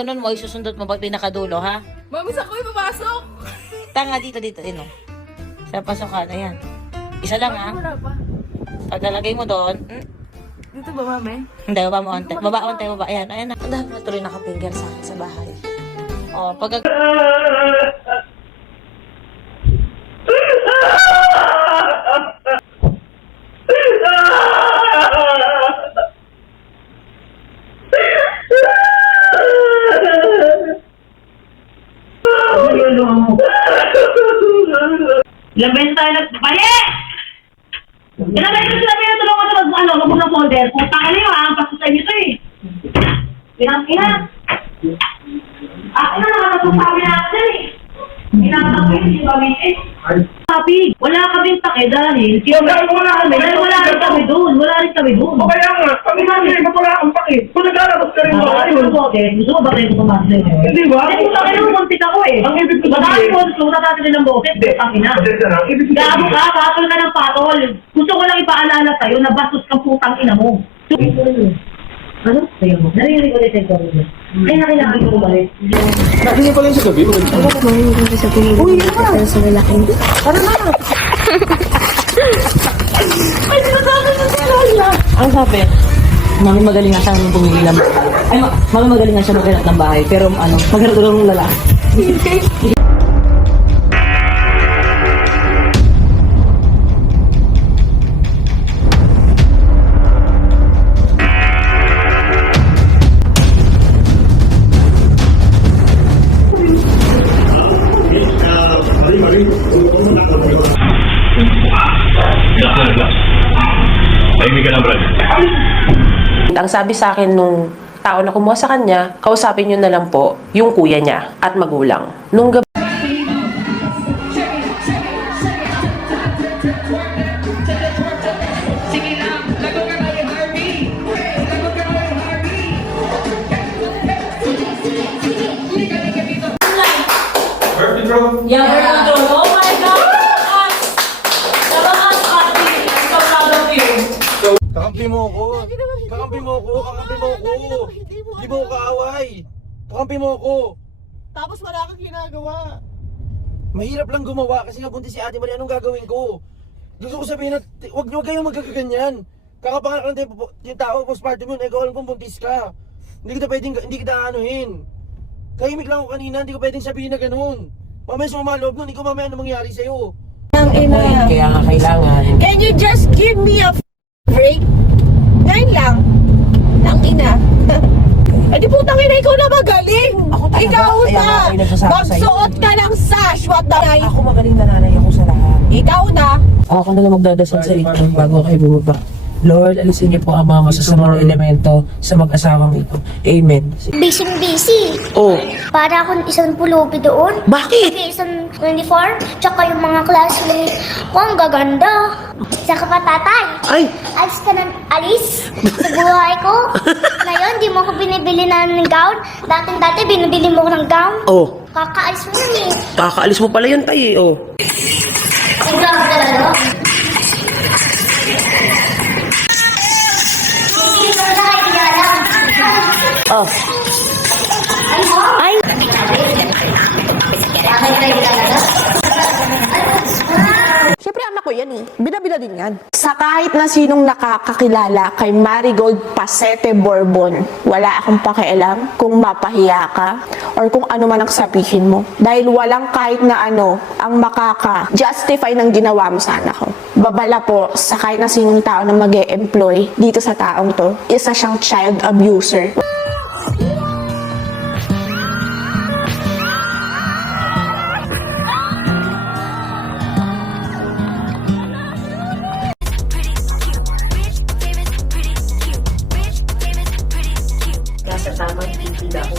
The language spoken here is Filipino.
ikaw nun mo, isusundot mo ba pinakadulo, ha? Mami, saan ko ipapasok? Tanga dito, ino. Sa pasokan, ayan. Isa lang, ha? Wala pa. Paglalagay mo doon, Dito ba, mami? hindi, baba mo onte. Baba onte, baba. Ayan, ayan. Ang dami na tuloy nakapinger sa akin sa bahay. O, pag... Ilang beses tayo nagpapali! Ilang beses sila pinatulungan sa mag ng folder. Puta ka na yun, ha? Pasusan nyo to eh. Pinang-ina. Ina, nakatasabi na ako eh. Pinang-ina, hindi ba eh? Papi, wala kaming pake dahil wala rin kami doon. O kaya nga, kami namin ay wala kang paki. Kung naglalabas ka rin mo, Gusto mo ba kayo pumasok? hindi ba? Kasi kung bakit nung muntik ako eh. Ang ibig ko Madami sabihin, mo, gusto mo natin ng boses. Ang ina. Pasensya na, ibig ko Gago sabihin, ka, patol ka ng patol. Gusto ko lang ipaalala sa'yo na bastos kang putang ina mo. Ano? Sa'yo mo. Narinig ulit yung gawin mo. Ay, nakinabig ko balik. Nakingin pa lang sa gabi. Uy, na! Sa lalaking. Ano na? Ay, sinasabi mo sila. Ang sabi? Mami magaling nga siya bumili ng bahay. Ay, mami magaling nga siya maghanap ng bahay. Pero ano, maghanap daw ng lalaki. Tahimik ka na, Brad. Ang sabi sa akin nung tao na kumuha sa kanya, kausapin nyo na lang po yung kuya niya at magulang. Nung gabi, Birthday, bro. Yeah. Oh my God! Nabakas, Ate. I'm so proud of you. Kakampi mo ako. Kakampi mo ako. Kakampi mo ako. Hindi mo ako kaaway. Kakampi mo ako. Tapos wala kang ginagawa. Mahirap lang gumawa kasi nga buntis si Ate Marie. Anong gagawin ko? Gusto ko sabihin na huwag kayong magkakaganyan. Kakapanganak lang tayo yung tao, postpartum yun. Ikaw alam kung buntis ka. Hindi kita anuhin. Tahimik lang ako kanina. Hindi ko pwedeng sabihin na ganun. Mamaya sa mga loob nun, ikaw mamaya ano mangyari sa'yo. Ang ina. Kaya nga kailangan. Can you just give me a break? Ngayon lang. Ang ina. Eh di putang ina, ikaw na magaling. Ako talaga, Ikaw kaya na. nga kayo nagsasabi Magsuot ka ng sash. What the hell? Ako magaling na nanay ako sa lahat. Ikaw na. Ako na lang magdadasal sa ito bago kayo bumaba. Lord, alisin niyo po ang mga masasamang elemento sa mag-asawang ito. Amen. Busy. Oh, Para akong isang pulubi doon. bakit? Kasi isang uniform. Tsaka yung mga classmate ko, ang gaganda. Saka pa tatay. Ay, Alis ka ng alis sa buhay ko. Ngayon, di mo ako binibili ng gown. Dati binibili mo ko ng gown. oh, Kakaalis mo yun eh. kakaalis mo pala yun tayo eh, oh. Ang gown talaga. Hindi ko na kilala. Oh, Ay! Siyempre anak ko yan eh. Bida-bida din yan. Sa kahit na sinong nakakakilala kay Marigold Pasete Bourbon, wala akong pakialam kung mapahiya ka or kung ano man ang sabihin mo. Dahil walang kahit na ano ang makaka-justify ng ginawa mo sa anak ko. Babala po sa kahit na sinong tao na mag-e-employ dito sa taong to. Isa siyang child abuser. nasa tamang titi ako.